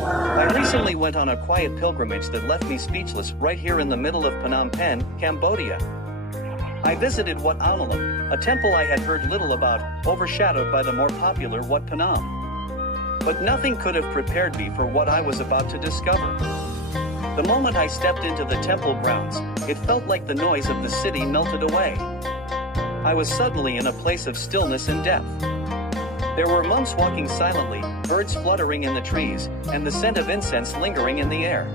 I recently went on a quiet pilgrimage that left me speechless right here in the middle of Phnom Penh, Cambodia. I visited Wat Analam, a temple I had heard little about, overshadowed by the more popular Wat Phnom. But nothing could have prepared me for what I was about to discover. The moment I stepped into the temple grounds, it felt like the noise of the city melted away. I was suddenly in a place of stillness and depth. There were monks walking silently, birds fluttering in the trees, and the scent of incense lingering in the air.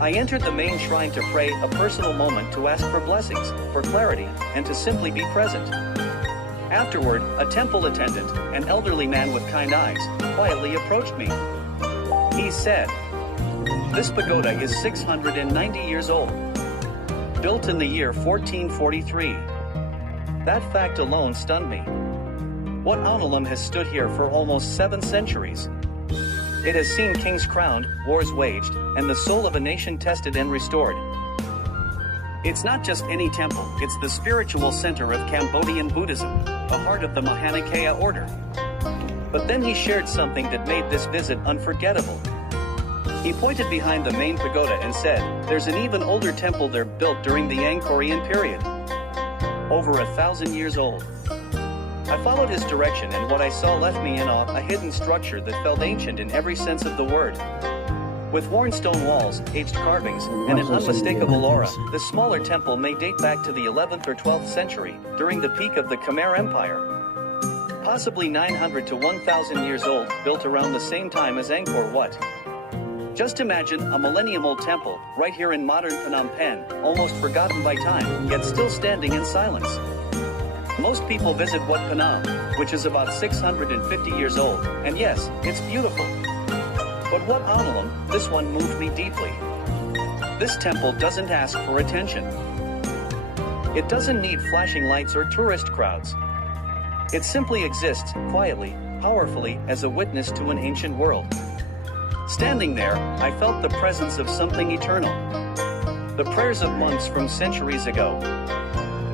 I entered the main shrine to pray, a personal moment to ask for blessings, for clarity, and to simply be present. Afterward, a temple attendant, an elderly man with kind eyes, quietly approached me. He said, "This pagoda is 690 years old. Built in the year 1443. That fact alone stunned me. Wat Analam has stood here for almost 7 centuries. It has seen kings crowned, wars waged, and the soul of a nation tested and restored. It's not just any temple, it's the spiritual center of Cambodian Buddhism, the heart of the Mahanikaya order." But then he shared something that made this visit unforgettable. He pointed behind the main pagoda and said, "There's an even older temple there built during the Angkorian period. Over 1,000 years old." I followed his direction and what I saw left me in awe, a hidden structure that felt ancient in every sense of the word. With worn stone walls, aged carvings, and an unmistakable aura, the smaller temple may date back to the 11th or 12th century, during the peak of the Khmer Empire. Possibly 900 to 1,000 years old, built around the same time as Angkor Wat. Just imagine a millennium-old temple, right here in modern Phnom Penh, almost forgotten by time, yet still standing in silence. Most people visit Wat Phnom, which is about 650 years old, and yes, it's beautiful. But Wat Analam, this one moved me deeply. This temple doesn't ask for attention. It doesn't need flashing lights or tourist crowds. It simply exists, quietly, powerfully, as a witness to an ancient world. Standing there, I felt the presence of something eternal. The prayers of monks from centuries ago.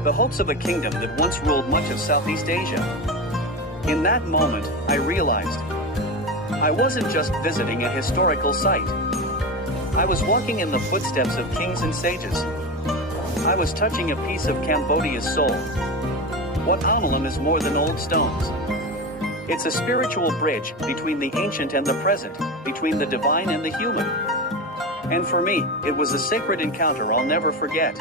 The hopes of a kingdom that once ruled much of Southeast Asia. In that moment, I realized I wasn't just visiting a historical site. I was walking in the footsteps of kings and sages. I was touching a piece of Cambodia's soul. Wat Analam is more than old stones. It's a spiritual bridge between the ancient and the present, between the divine and the human. And for me, it was a sacred encounter I'll never forget.